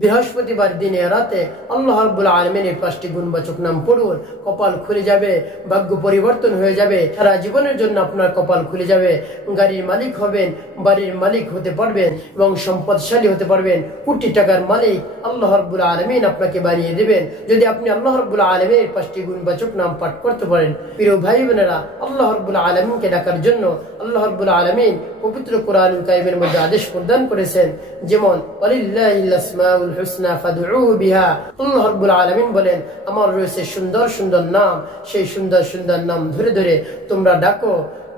বৃহস্পতিবার দিনে রাতে আল্লাহ রাব্বুল আলামিনের 5টি গুণবাচক নাম পড়ুন, কপাল খুলে যাবে, ভাগ্য পরিবর্তন হয়ে যাবে, সারা জীবনের জন্য আপনার কপাল খুলে যাবে, গাড়ির মালিক হবেন, বাড়ির মালিক হতে পারবেন এবং সম্পদশালী হতে পারবেন, কোটি টাকার মালিক আল্লাহ রাব্বুল আলামিন আপনাকে বানিয়ে দেবেন যদি আপনি আল্লাহ রাব্বুল আলামিনের 5টি গুণবাচক নাম পাঠ করতে পারেন। প্রিয় ভাই বোনেরা, আল্লাহ রাব্বুল আলামিনকে ডাকার জন্য আল্লাহ রাব্বুল আলামিন পবিত্র কোরআনুল কারীমের মধ্যে আদেশ প্রদান করেছেন, যেমন ওয়ালিল্লাহিল আসমাউল হুসনা ফাদউহু বিহা। আল্লাহ রাব্বুল আলামিন বলেন, আমার রয়েছে সুন্দর সুন্দর নাম, সেই সুন্দর সুন্দর নাম ধরে ধরে তোমরা ডাকো,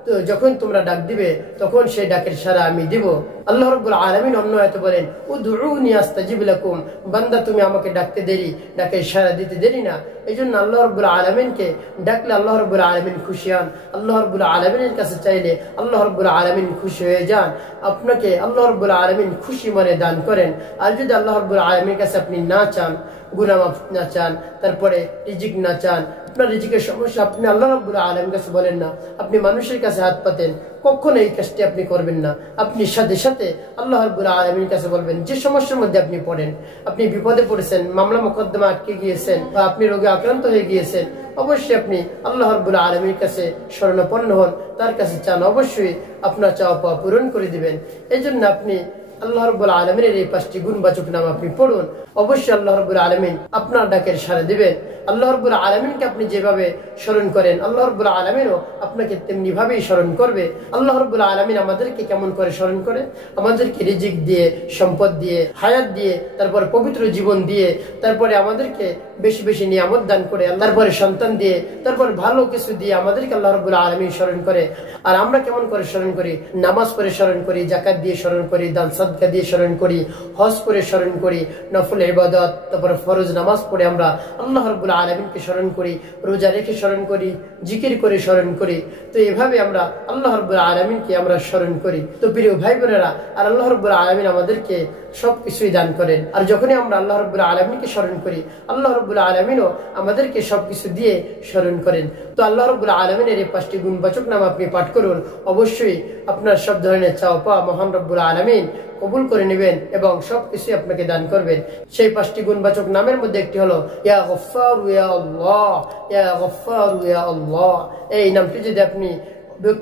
তো যখন তোমরা ডাক দিবে তখন সেই ডাকের সাড়া আমি দিব। আল্লাহ রাব্বুল আলামিন অন্য আয়াতে বলেন, উদউনি আস্তাজিব লাকুম, বান্দা তুমি আমাকে ডাকতে দেরি, ডাকের সাড়া দিতে দেরি না। এইজন্য আল্লাহ রাব্বুল আলামিনকে ডাকলে আল্লাহ রাব্বুল আলামিন খুশি হন, আল্লাহ রাব্বুল আলামিনের কাছে চাইলে আল্লাহ রাব্বুল আলামিন খুশি হয়ে যান, আপনাকে আল্লাহ রাব্বুল আলামিন খুশি মনে দান করেন। আর যদি আল্লাহ রাব্বুল আলামিনের কাছে আপনি না চান, গুনাহ মাফ না চান, তারপরে রিজিক না চান, আপনার রিজিকের সমস্যা আপনি আল্লাহ রাব্বুল আলামিনের কাছে বলেন না, আপনি মানুষের কাছে হাত পাতেন, কখনো এই কাজটি আপনি করবেন না। আপনি সাথে সাথে আল্লাহ রাব্বুল আলামিনের কাছে বলবেন, যে সমস্যার মধ্যে আপনি পড়েন, আপনি বিপদে পড়েছেন, মামলা মোকদ্দমা আটকে গিয়েছেন বা আপনি রোগে আক্রান্ত হয়ে গিয়েছেন, অবশ্যই আপনি আল্লাহ রাব্বুল আলামিনের কাছে শরণাপন্ন হন, তার কাছে চান, অবশ্যই আপনার চাওয়া পাওয়া পূরণ করে দিবেন। এই জন্য আপনি আল্লাহ রাব্বুল আলামিনের এই 5টি গুণবাচক নাম আপনি পড়ুন, অবশ্যই আল্লাহ রাব্বুল আলামিন আপনার ডাকের সাড়া দিবেন। আল্লাহ রাব্বুল আলামিনকে আপনি যেভাবে স্মরণ করেন, আল্লাহ রাব্বুল আলামিনও আপনাকে তেমনি ভাবেই স্মরণ করবে। আল্লাহ রাব্বুল আলামিন আমাদেরকে কেমন করে স্মরণ করে? আমাদেরকে রিজিক দিয়ে, সম্পদ দিয়ে, হায়াত দিয়ে, তারপর পবিত্র জীবন দিয়ে, তারপরে আমাদেরকে বেশি বেশি নিয়ামত দান করে, তারপরে সন্তান দিয়ে, তারপর ভালো কিছু দিয়ে আমাদেরকে আল্লাহ রাব্বুল আলামিন স্মরণ করে। আর আমরা কেমন করে স্মরণ করি? নামাজ পড়ে স্মরণ করি, যাকাত দিয়ে স্মরণ করি, দান সাদকা দিয়ে স্মরণ করি, হজ করে স্মরণ করি, নফল ইবাদত, তারপরে ফরজ নামাজ পড়ে আমরা আল্লাহ রাব্বুল আলামিনকে স্মরণ করি, রোজা রেখে স্মরণ করি, জিকির করে স্মরণ করি। তো এভাবে আমরা আল্লাহ রাব্বুল আলামিনকে আমরা স্মরণ করি। তো প্রিয় ভাই বোনেরা, আর আল্লাহ রাব্বুল আলামিন আমাদেরকে সবকিছুই দান করেন। আর যখনই আমরা আল্লাহ রাব্বুল আলামিনকে স্মরণ করি, আল্লাহ রাব্বুল আলামিনও আমাদেরকে সবকিছু দিয়ে স্মরণ করেন। তো আল্লাহ রাব্বুল আলামিনের এই 5টি গুণবাচক নাম আপনি পাঠ করুন, অবশ্যই আপনার সব ধরনের চাওয়া পাওয়া মহান রাব্বুল আলামিন কবুল করে নেবেন এবং সবকিছু আপনাকে দান করবেন। সেই 5টি গুণবাচক নামের মধ্যে একটি হলো ইয়া গফফার ইয়া আল্লাহ, ইয়া গফফার ইয়া আল্লাহ। এই নামটি যদি আপনি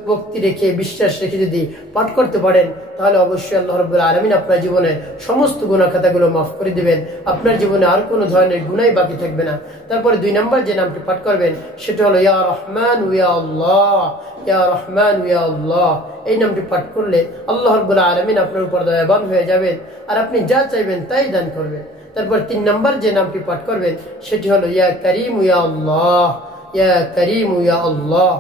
ভক্তি রেখে, বিশ্বাস রেখে যদি পাঠ করতে পারেন, তাহলে অবশ্যই আল্লাহ রাব্বুল আলামিন আপনার জীবনে সমস্ত গুনাহ খাতাগুলো মাফ করে দিবেন। আপনার জীবনে আর কোনো ধরনের গুনাহই বাকি থাকবে না। তারপরে 2 নম্বর যে নামটি পাঠ করবেন সেটা হলো ইয়া রহমান ইয়া আল্লাহ, ইয়া রহমান ইয়া আল্লাহ। এই নামটি পাঠ করলে আল্লাহ রাব্বুল আলামিন আপনার উপর দয়াবান হয়ে যাবেন আর আপনি যা চাইবেন তাই দান করবেন। তারপর 3 নম্বর যে নামটি পাঠ করবেন সেটি হলো ইয়া করিম ইয়া আল্লাহ, ইয়া করিম ইয়া আল্লাহ।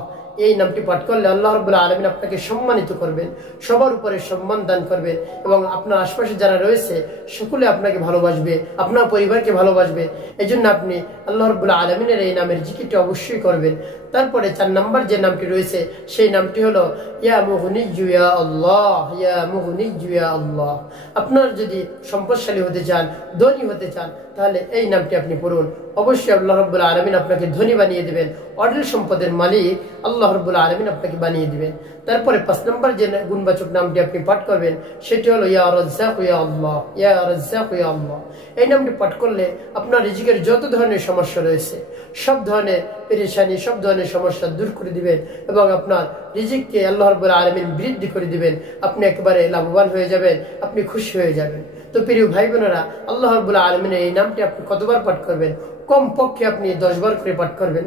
এই নামটি পাঠ করলে আল্লাহ রাব্বুল আলামিন আপনাকে সম্মানিত করবেন, সবার উপরে সম্মান দান করবেন এবং আপনার আশপাশে যারা রয়েছে সকলে আপনাকে ভালোবাসবে, আপনার পরিবারকে ভালোবাসবে। এই জন্য আপনি আল্লাহ রাব্বুল আলামিনের এই নামের জিকিরটি অবশ্যই করবেন। তারপরে 4 নম্বর যে নামটি রয়েছে সেই নামটি হলো ইয়া মুগনিয়্যু ইয়া আল্লাহ, ইয়া মুগনিয়্যু ইয়া আল্লাহ। আপনার যদি সম্পদশালী হতে চান, ধনী হতে চান, তাহলে এই নামটি আপনি পড়ুন, অবশ্যই আল্লাহ রাব্বুল আলামিন আপনাকে ধনী বানিয়ে দিবেন, অঢেল সম্পদের মালিক আল্লাহ রাব্বুল আলামিন আপনাকে বানিয়ে দিবেন। তারপরে 5 নম্বর যে গুণবাচক নামটি আপনি পাঠ করবেন সেটি হলো ইয়া রাজ্জাক ইয়া আল্লাহ, ইয়া রাজ্জাক ইয়া আল্লাহ। এই নামটি পাঠ করলে আপনার রিজিকের যত ধরনের সমস্যা রয়েছে, সব ধরনের পেরেশানি, সব ধরনের সমস্যা দূর করে দিবেন এবং আপনার রিজিককে আল্লাহ রাব্বুল আলামিন বৃদ্ধি করে দিবেন। আপনি একেবারে লাভবান হয়ে যাবেন, আপনি খুশি হয়ে যাবেন। তো প্রিয় ভাই বোনেরা, আল্লাহ রাব্বুল আলামিনের এই নামটি আপনি কতবার পাঠ করবেন? কমপক্ষে আপনি 10 বার করে পাঠ করবেন।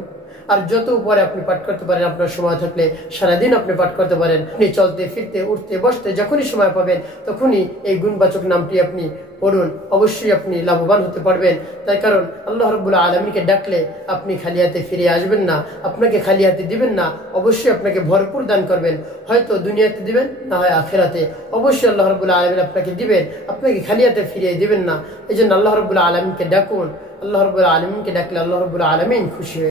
আর যত উপরে আপনি পাঠ করতে পারেন, আপনার সময় থাকলে সারাদিন আপনি পাঠ করতে পারেন। আপনি চলতে ফিরতে, উঠতে বসতে যখনই সময় পাবেন তখনই এই গুণবাচক নামটি আপনি পড়ুন, অবশ্যই আপনি লাভবান হতে পারবেন। তার কারণ আল্লাহ রাব্বুল আলামিনকে ডাকলে আপনি খালি হাতে ফিরে আসবেন না, আপনাকে খালি হাতে দিবেন না, অবশ্যই আপনাকে ভরপুর দান করবেন। হয়তো দুনিয়াতে দিবেন, না হয় আখিরাতে। অবশ্যই আল্লাহ রাব্বুল আলামিন আপনাকে দিবেন, আপনাকে খালি হাতে ফিরিয়ে দিবেন না। এই জন্য আল্লাহ রাব্বুল আলামিনকে ডাকুন। আল্লাহ রাব্বুল আলামিনকে ডাকলে আল্লাহ রাব্বুল আলামিন খুশি হয়।